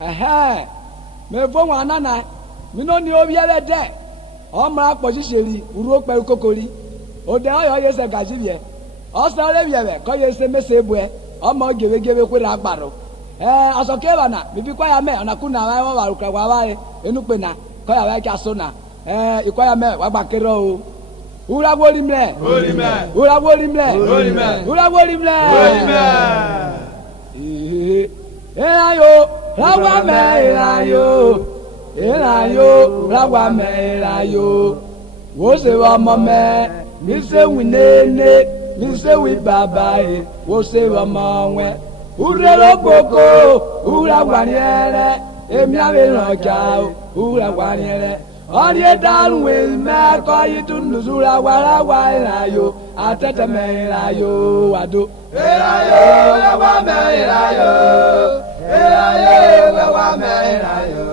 Me phone one nana. Me no ni obi ebe de. O mra po siseri, uru pe kokori. O de oyo ye se gaji bie. O se ole bie be, ko ye se mese bue. O mo gewe kwe agbaro. Asoke bana, bibi kwa ya me, onakuna wa wa rukra wa wa enu pe na. Ko ya wa ka so na. Ikwa ya me wa gbakero o. Ura wori mle. Ura wori mle. Ura wori mle. Elayo, rawa me elayo. Elayo, rawa me elayo. Wo se wa mo me, mi se wi nene, mi se wi baba e, wo se wa mo we. Ure ro koko, ura wa niere, emi ave roja o, ura wa niere. Orie dalu we me ko yitunu zura wara wa elayo, atete me elayo ado. Elayo, rawa me elayo. Elayo, rawa me elayo.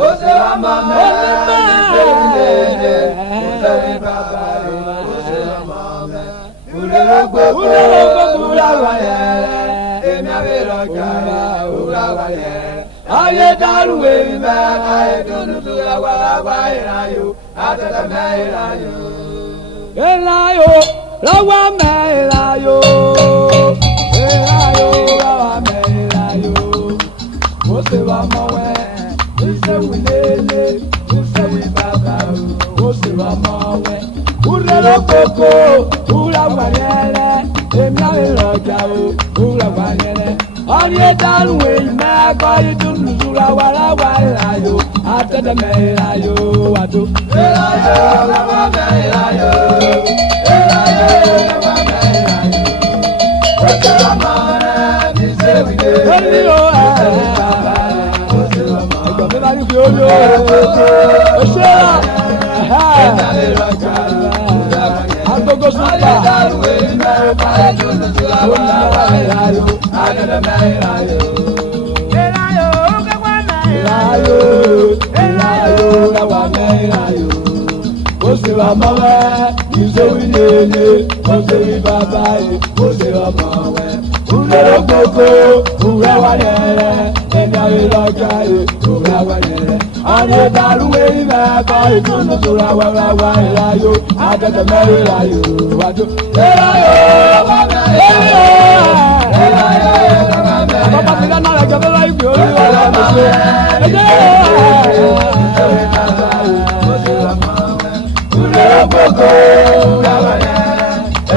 O se wa mama, o se wa baba, o se wa mama. Ura wa ye, emi avero kaya, ura wa ye. Aye dalu we me, aye dunu tura wa elayo, atata me elayo. Elayo, rawa me elayo. Elayo, rawa me elayo. O se wa mama. Usewi lele, usewi baba, usewa mawe. Urelo koko, ura wanyere, emi ave roja o, ura wanyere. Orie dalu we me ko yitunu zura wara wa elayo, atete me elayo ado. Elayo, rawa me elayo. Elayo, rawa me elayo. Usewa mawe, usewi lele, usewi baba. Everybody feel you. I'm going to go Anye daruwe ime ko itunu sura wa elayo atete me elayo wado elayo baba tira na la gabe la ibi ori wa ma se ule boko ulawa ye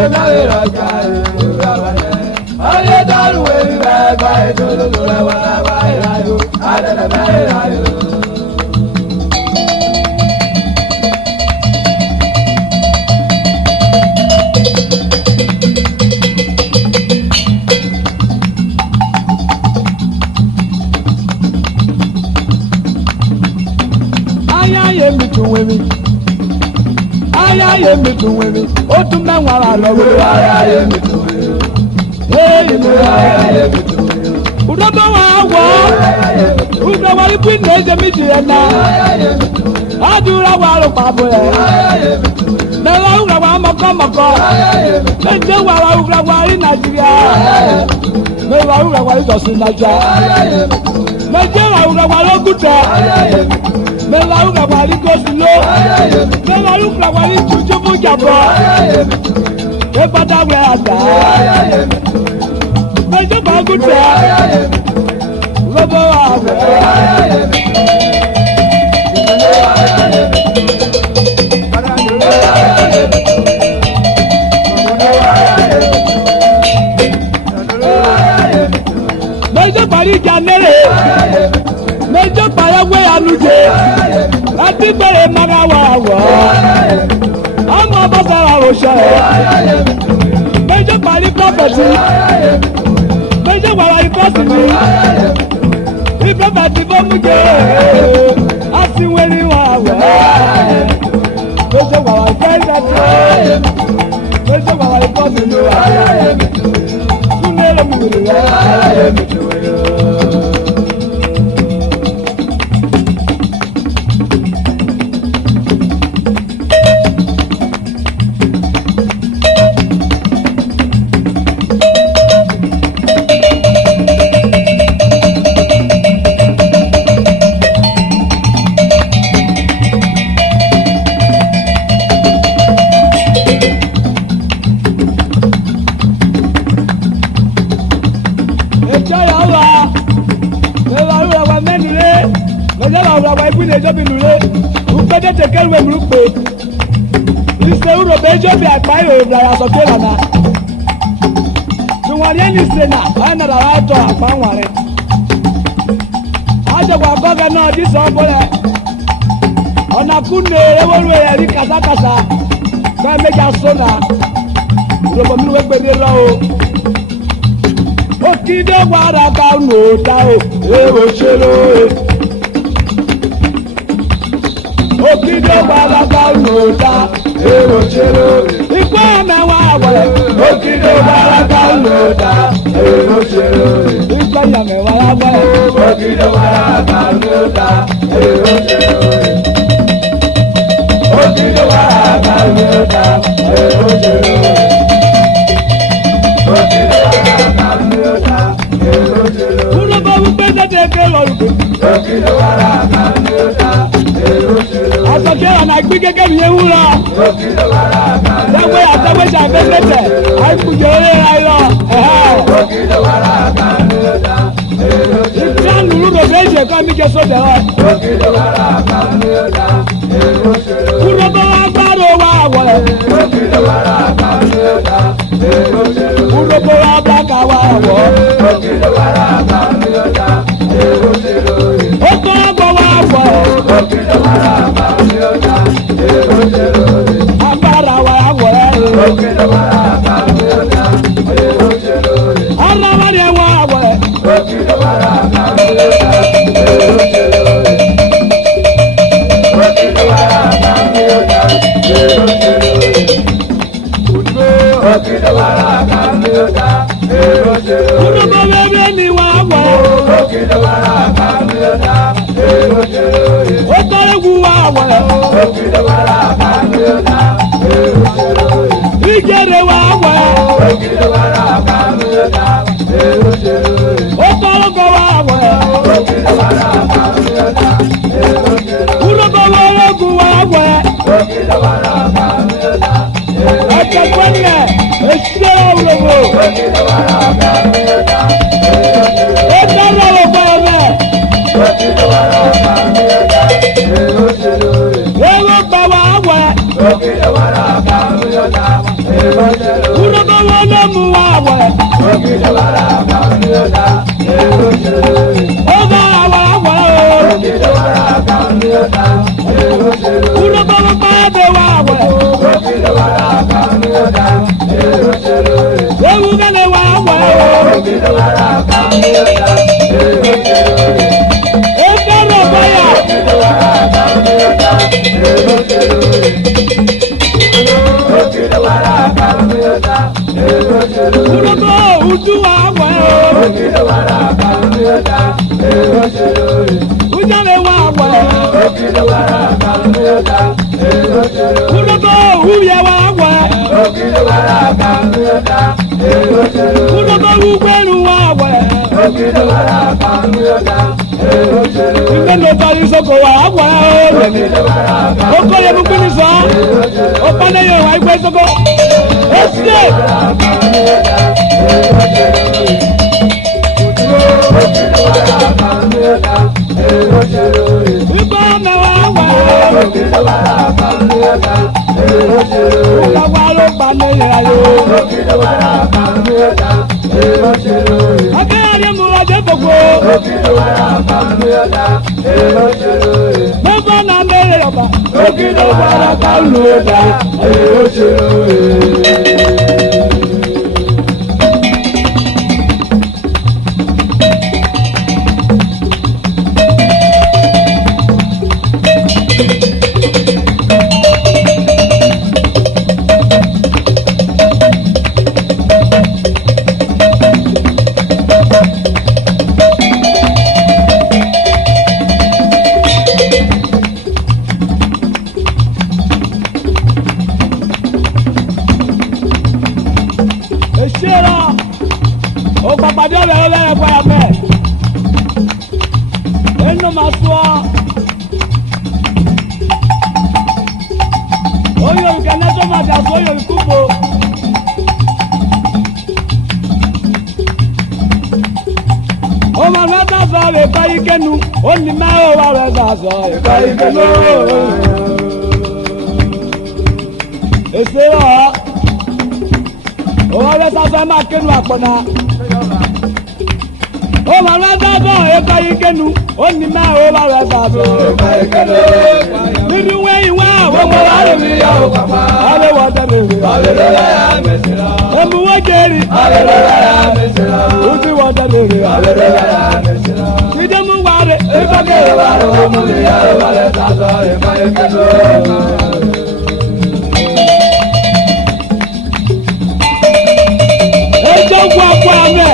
elayo raja ulawa ye anye daruwe ime ko itunu sura wa elayo atete me elayo. Ayaye mi tun wewe, o tun me wara lowo. Ayaye mi tun wewe, hey mi ayaye mi tun wewe. Udodo wa wo, udo wa ibu neze mi ti ena. Ayaye mi tun wewe, adura wa ro pabo e. Ayaye mi tun wewe, me wa ura wa moko. Ayaye mi tun wewe, me je wa ura wa ri Nigeria. Ayaye mi tun wewe, me wa ura wa ido si Naija. Ayaye mi tun wewe, me je wa ura wa Loguta. Ayaye mi tun wewe. Mela uga wali gosilo, mela uga wali chuchubu jabo. Ebada we ada, mejo baguta, lobo awe. Mejo bari janere. Mejo para we aluje, ati bere magawa wo. Amo basara rosha. Mejo pari property. Mejo wala ikosi. I property bomuje. Asi weli wa wo. Mejo wala ikosi. Mejo wala ikosi ni wa. Sunele mu wa. ne jo bi nule ukpe de te keru emru pe ise uro be jo bi apa yo bra ya so kela na tuwari ni se na ana da wa to apa nware ajo gwa goga na di so bole ona kunne eworu e ri kasa kasa ka meja so na uro mi we gbe ni ro o okide gwara ka no da o ewo chelo okide gwara ka no da ewo chelo ikwa me wa wale okide gwara ka no da ewo chelo ikwa ya me wa wale okide gwara ka no da ewo chelo okide gwara ka no da ewo chelo uno babu pende te kelo ruku asokera na gbige ke mi ewura lewe atawe ja bebete ai kujere ayo Jan lulu do beje ko mi ke so de o uno babu agbaro wa wole uno babu abaka wa wo Oko agbo wa wo Abara wa wo Ara wa re wa wo Uno bo bebe ni wa wo Otore gu wa wo Ijere wa wo Otore go wa wo Uno bo gu wa wo Aka kwenne Eshira ulobo Otore wo go me Ewo pa wa wo Uno bo no mu wa wo Oga wa wo Uno bo pa de wa wo Ewu gane wa wo Ekaro baya Uno bo udu wa wo Ujale wa wo Uno bo uye wa wo Uno bo ugbenu wa wo Ime lo bari soko wa wo Oko ye mu kini so Opale ye wa igwe soko Esde Ibo me wa wo Uka wa lo pa ne ayo Akari mu wa de gbogbo Baba na mere yoba Okido wara ka lu da Pàdé ọ̀rẹ́ ọlẹ́rẹ̀ fún ẹ̀fẹ́. Ẹnu máa sọ. Oyè olùkẹ́lẹ́ tó máa dà sóyè olùkúfò. ọmọ rẹ sàṣọ ìfẹ ikẹnu onímọ ọwọ rẹ sàṣọ ìfẹ ikẹnu. èsè ọ ọwọ rẹ sàṣọ ẹ máa kẹnu àpọnà ọmọ rẹ sàṣọ ìfẹ ikẹnu onímọ ọwọ rẹ sàṣọ ìfẹ ikẹnu. nínú wẹ̀yìn wá ọmọ rẹ mi yọ ọlẹ wọ tẹlẹ rẹ ẹmu wọ jẹri ojú wọ tẹlẹ rẹ ìdẹ́mu wà rẹ ìfọ̀kẹ́ wà rẹ ọmọ mi yọ ọwọ rẹ sàṣọ ìfẹ ikẹnu. ẹjọ́ wọ ọkọ àmì.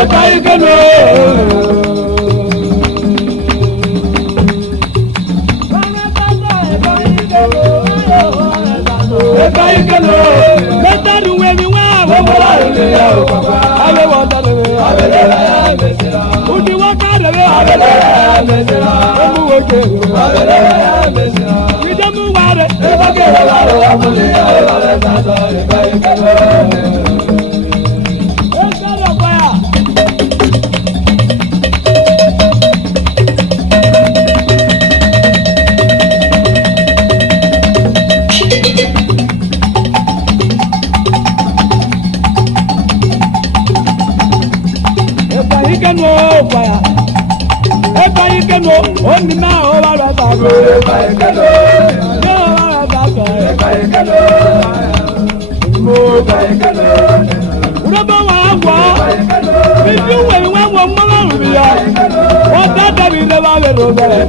Eka ikeno. Eka ikeno. Mẹ́ta ni wẹ́mi wá àwọn ọmọlá rẹ̀ yẹ o. Alẹ́ wọ́n tẹ̀lé mi. Abẹ́lẹ́ rẹ̀ mẹ́sìlá. Udi wọ́n ká dẹ̀bẹ́. Abẹ́lẹ́ rẹ̀ mẹ́sìlá. Emu wo ké. Abẹ́lẹ́ rẹ̀ mẹ́sìlá. Ìdẹ́mu wá rẹ̀. Ìfọ̀kẹ́ wà rẹ̀ ọmọlẹ́ yẹ o. Alẹ́ sàtọ̀ ìfẹ́ ikeno. Onima ọba rẹ sàgbé. Ní ọba rẹ sàgbé. Wúrọ́bọ̀ wà á wọ̀ ọ́. Bíbí wẹ̀mí wá wọ mọ́lọ́rùn mi yá. Wọ́n dá dàbí ilé wa lè rò bẹ̀rẹ̀.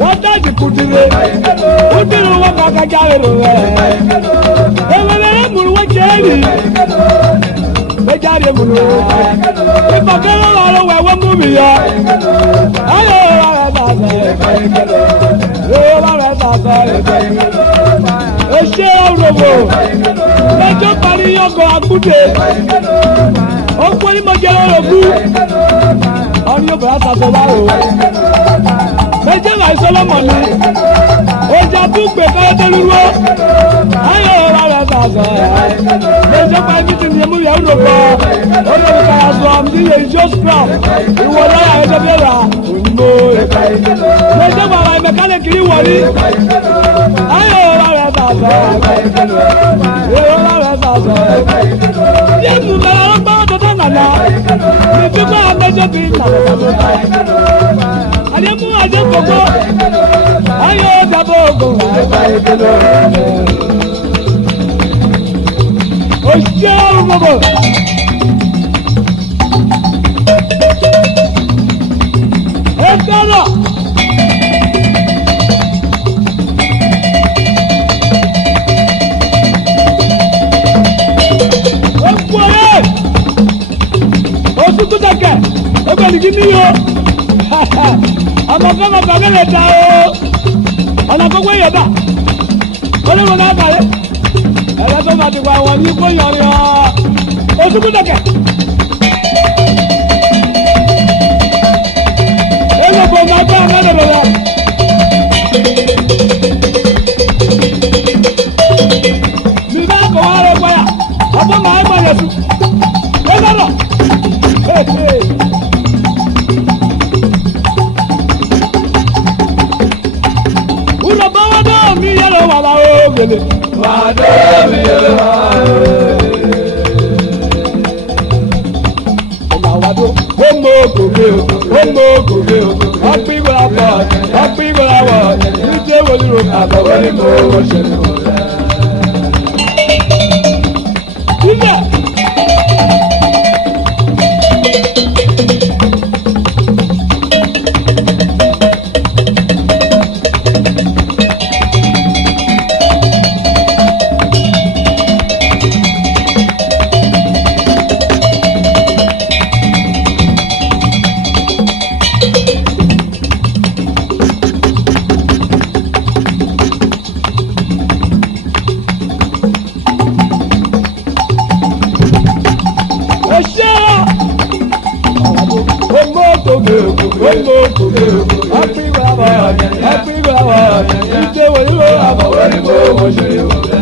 Wọ́n dá jìkùtìrì. Kùtìrì wọ́n kàkà já lè rò bẹ̀rẹ̀. Ewéwéré múlu wọ́n jẹ́ èlì. Méjàre múlu. Ìfọ̀kẹ́ lọ́wọ́ ló wẹ̀ wọ́n mú mi yá. Ayọ̀ ọ̀rọ̀ rẹ̀ sàṣẹ. Ọ̀rọ̀ rẹ̀ sàṣẹ. Eṣe òròbò. Ẹjọ́ parí yọ̀gọ̀ àgùdè. Ó kú ní mo jẹ́ òròbù. Ọ̀rọ̀ yóò bẹ̀rẹ̀ sàṣẹ báwo. Méjì láì sọ́lọ́mọ̀ ni. Ọjà dúgbè káyọ̀ tó lúwọ́. Ayọ̀ ọ̀rọ̀ rẹ̀ sàṣẹ. Méjì parí bí ti ní emu yẹ̀ òròbò. Olórí kàyà sọ àmì yẹ̀ ìjọ scrum. Ìwọ lọ́yà ẹ̀jẹ̀ bí ra. Òyìnbó. Méjì bàbá mẹkáníkì wọlé. Ayọ̀ ọ̀rọ̀ rẹ̀ sàṣẹ. Ọ̀rọ̀ rẹ̀ sàṣẹ. Yé mu bẹ̀rẹ̀ ló gbọ́ tó tán nàná. Ìfipá àmẹ́jọ́ bí nàlọ́sàlọ́. Àdémú àdé gbogbo. Ayọ̀ dàbọ̀ ògùn. Òṣìṣẹ́ ọ̀rùn gbogbo. Ẹ̀kọ́rọ̀. Osuku dẹkẹ, ebe nìkí ní o, ọmọ fẹmọ fẹmẹ lè ta o, ọ̀nà gbogbo yẹ bá, olóòwò náà bàrẹ̀, ẹ̀rọ tó bá ti wà wọ́n ní kó yọ̀yọ̀, osuku dẹkẹ. Ebe kò máa bá ọmọ ẹ̀rọ rẹ̀. Mi bá kọ̀ wá rẹ̀ pọ̀yà, ọ̀pọ̀ màá ń bọ̀ yẹ̀ sùn, ó lọ́rọ̀. Urọ̀bọ̀ wá dọ́ mi yẹlẹ wà lá o gbèlè. Wà dọ́ mi yẹlẹ wà o. Ọ̀nà wà dó. Ó mọ ògògè o, ó mọ ògògè o. Wọ́n pín ìgbòlá bọ̀, wọ́n pín ìgbòlá bọ̀. Ní tí èwo ni ro àbọ̀wé ni mo wọ́n ṣe ni mo rẹ̀. Ilé. Happy ṣòrí wo. àmọ̀wé ni mo mo ṣòrí wo bẹ́ẹ̀.